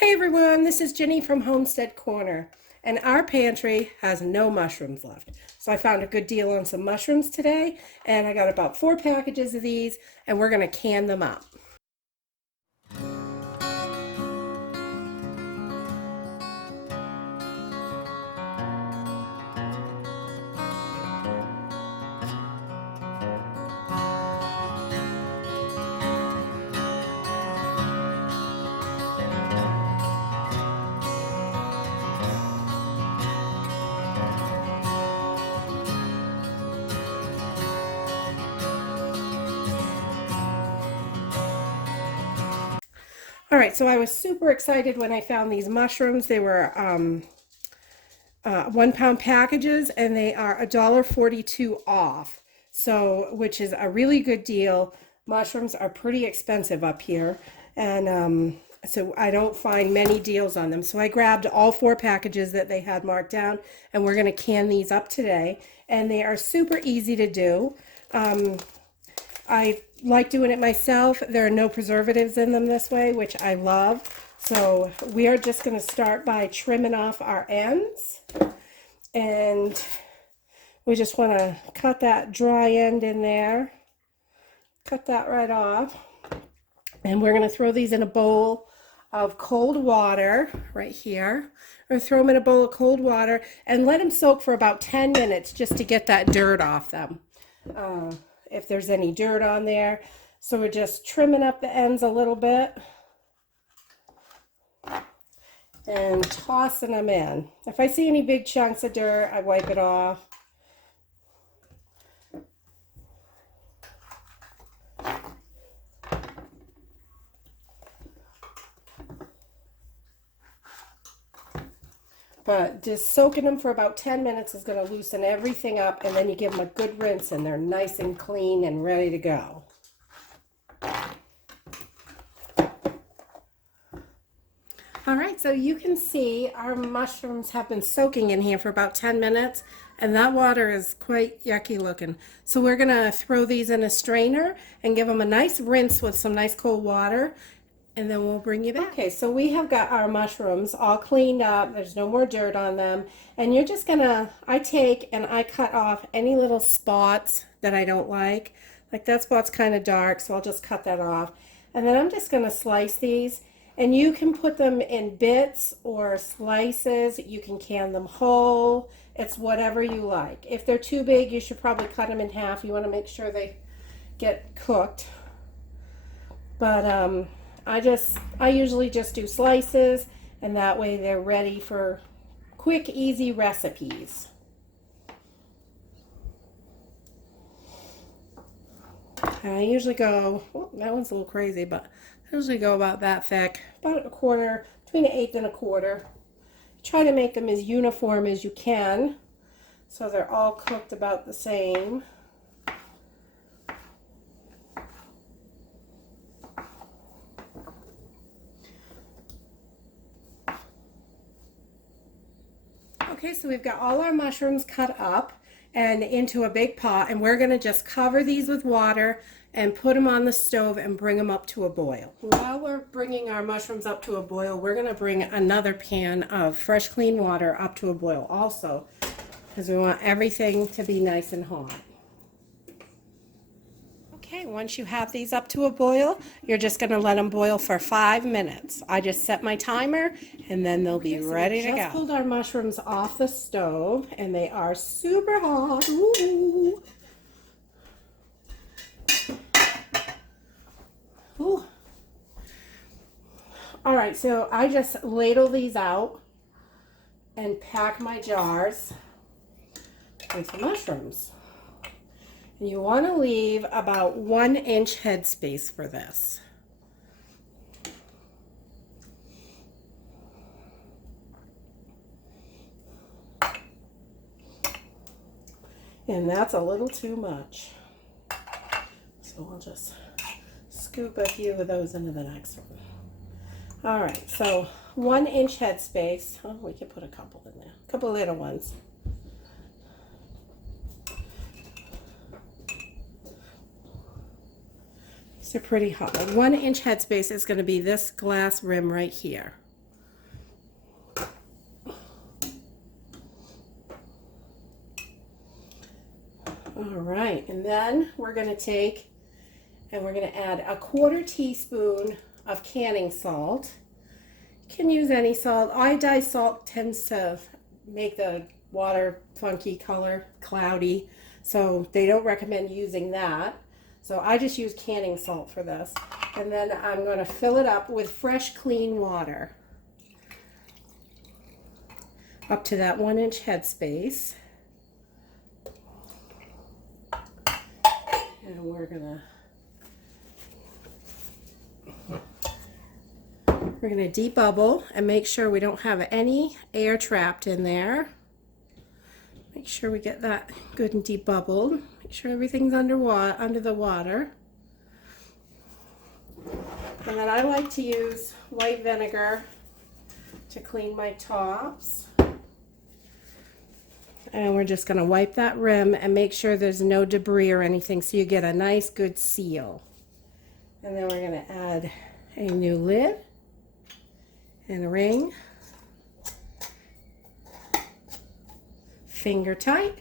Hey everyone, this is Jenny from Homestead Corner, and our pantry has no mushrooms left. So I found a good deal on some mushrooms today, and I got about 4 packages of these, and we're going to can them up. All right, so I was super excited when I found these mushrooms. They were 1 pound packages, and they are $1.42 off. So, which is a really good deal. Mushrooms are pretty expensive up here, and so I don't find many deals on them. So I grabbed all 4 packages that they had marked down, and we're going to can these up today. And they are super easy to do. I like doing it myself. There are no preservatives in them this way, which I love. So we are just going to start by trimming off our ends. And we just want to cut that dry end in there. Cut that right off. And we're going to throw these in a bowl of cold water right here. Or throw them in a bowl of cold water and let them soak for about 10 minutes just to get that dirt off them. If there's any dirt on there. So we're just trimming up the ends a little bit and tossing them in. If I see any big chunks of dirt, I wipe it off. But just soaking them for about 10 minutes is going to loosen everything up, and then you give them a good rinse and they're nice and clean and ready to go. All right, so you can see our mushrooms have been soaking in here for about 10 minutes, and that water is quite yucky looking. So we're gonna throw these in a strainer and give them a nice rinse with some nice cold water, and then we'll bring you back. Okay, so we have got our mushrooms all cleaned up. There's no more dirt on them. And you're just gonna, I take and I cut off any little spots that I don't like. Like that spot's kind of dark, so I'll just cut that off. And then I'm just gonna slice these. And you can put them in bits or slices. You can can them whole. It's whatever you like. If they're too big, you should probably cut them in half. You want to make sure they get cooked. But I usually just do slices, and that way they're ready for quick, easy recipes. And I usually go, oh, that one's a little crazy, but I usually go about that thick, about a quarter, between an eighth and a quarter. Try to make them as uniform as you can, so they're all cooked about the same. Okay, so we've got all our mushrooms cut up and into a big pot, and we're going to just cover these with water and put them on the stove and bring them up to a boil. While we're bringing our mushrooms up to a boil, we're going to bring another pan of fresh clean water up to a boil also, because we want everything to be nice and hot. Okay, once you have these up to a boil, you're just going to let them boil for 5 minutes. I just set my timer, and then they'll be ready to go. We just pulled our mushrooms off the stove, and they are super hot. Ooh. Ooh. All right, so I just ladle these out and pack my jars with the mushrooms. And you want to leave about 1-inch headspace for this. And that's a little too much. So I'll just scoop a few of those into the next one. All right, so 1-inch headspace. Oh, we can put a couple in there, a couple little ones. These are pretty hot. 1-inch headspace is going to be this glass rim right here. All right, and then we're going to take and we're going to add a 1/4 teaspoon of canning salt. You can use any salt. Iodized salt tends to make the water funky color, cloudy, so they don't recommend using that. So I just use canning salt for this. And then I'm going to fill it up with fresh, clean water up to that 1-inch headspace. And we're gonna debubble and make sure we don't have any air trapped in there. Make sure we get that good and debubbled. Make sure everything's under the water. And then I like to use white vinegar to clean my tops. And we're just going to wipe that rim and make sure there's no debris or anything so you get a nice good seal. And then we're going to add a new lid and a ring. Finger tight.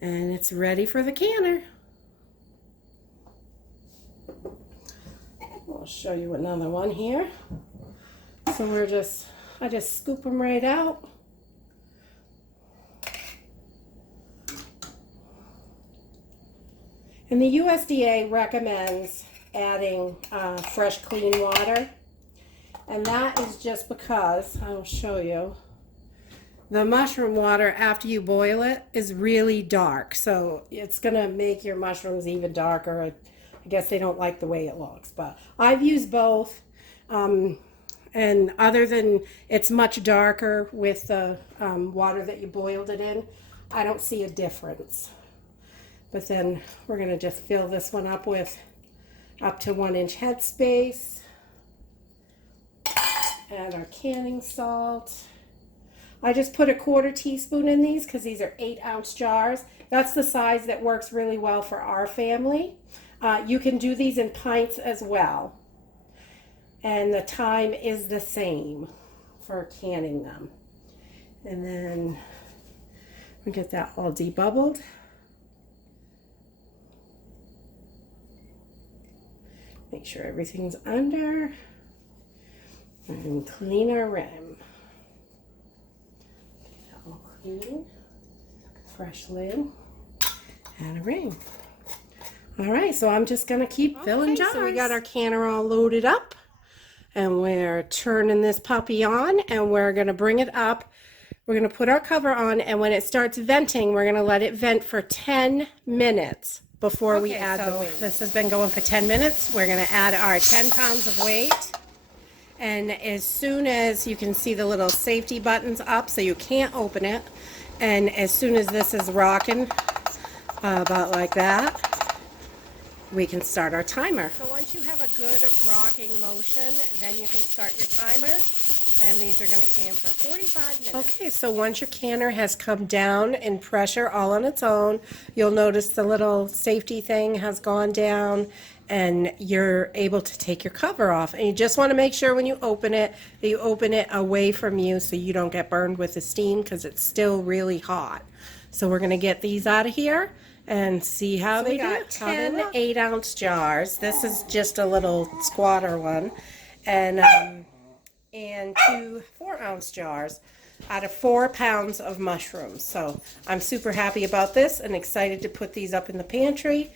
And it's ready for the canner. I'll show you another one here. So I just scoop them right out. And the USDA recommends adding fresh, clean water. And that is just because, I'll show you, the mushroom water after you boil it is really dark. So it's going to make your mushrooms even darker. I guess they don't like the way it looks. But I've used both. And other than it's much darker with the water that you boiled it in, I don't see a difference. But then we're going to just fill this one up with up to 1-inch headspace. Add our canning salt. I just put a 1/4 teaspoon in these because these are 8-ounce jars. That's the size that works really well for our family. You can do these in pints as well. And the time is the same for canning them. And then we get that all debubbled. Make sure everything's under. And clean our rim. Get that all clean. Fresh lid. And a ring. All right, so I'm just going to keep filling jars. So we got our canner all loaded up. And we're turning this puppy on. And we're going to bring it up. We're going to put our cover on. And when it starts venting, we're going to let it vent for 10 minutes. Before we add the weight. This has been going for 10 minutes. We're going to add our 10 pounds of weight. And as soon as you can see the little safety buttons up so you can't open it. And as soon as this is rocking, about like that, we can start our timer. So once you have a good rocking motion, then you can start your timer. And these are going to can for 45 minutes. Okay, so once your canner has come down in pressure all on its own, you'll notice the little safety thing has gone down and you're able to take your cover off. And you just want to make sure when you open it, that you open it away from you so you don't get burned with the steam because it's still really hot. So we're going to get these out of here and see how they got 10 8-ounce jars. This is just a little squatter one. And 2 4-ounce jars out of 4 pounds of mushrooms. So I'm super happy about this and excited to put these up in the pantry.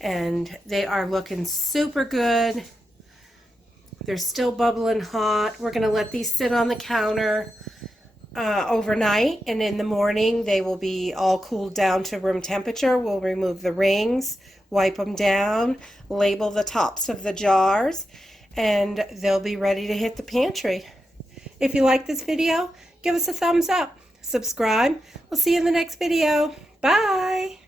And they are looking super good. They're still bubbling hot. We're going to let these sit on the counter overnight, and in the morning they will be all cooled down to room temperature. We'll remove the rings, wipe them down, label the tops of the jars, and they'll be ready to hit the pantry. If you like this video, give us a thumbs up. Subscribe. We'll see you in the next video. Bye.